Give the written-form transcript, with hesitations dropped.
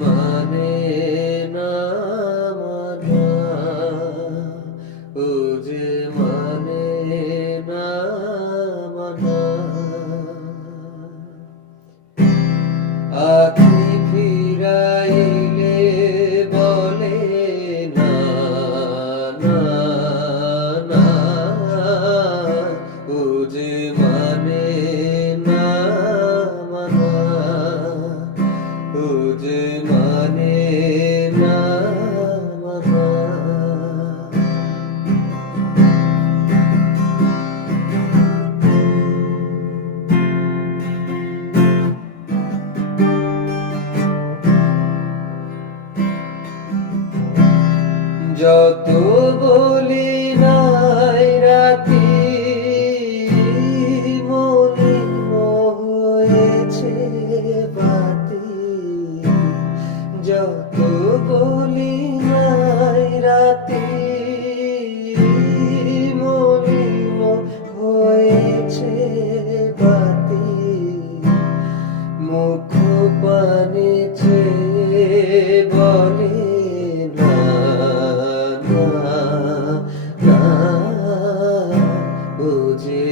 মানে না মানা, ও যে মানে না মানা। আখি ফিরাইলে বলে না না না, ও যে মানে না মানা, ও যে মানে না মানা। যত বলি নাই রাতি মলিন হয়েছে বাতি, যত বলি নাই রাতি মলিন হয়েছে বাতি, মুখ পানে চেয়ে বলে না না, ও যে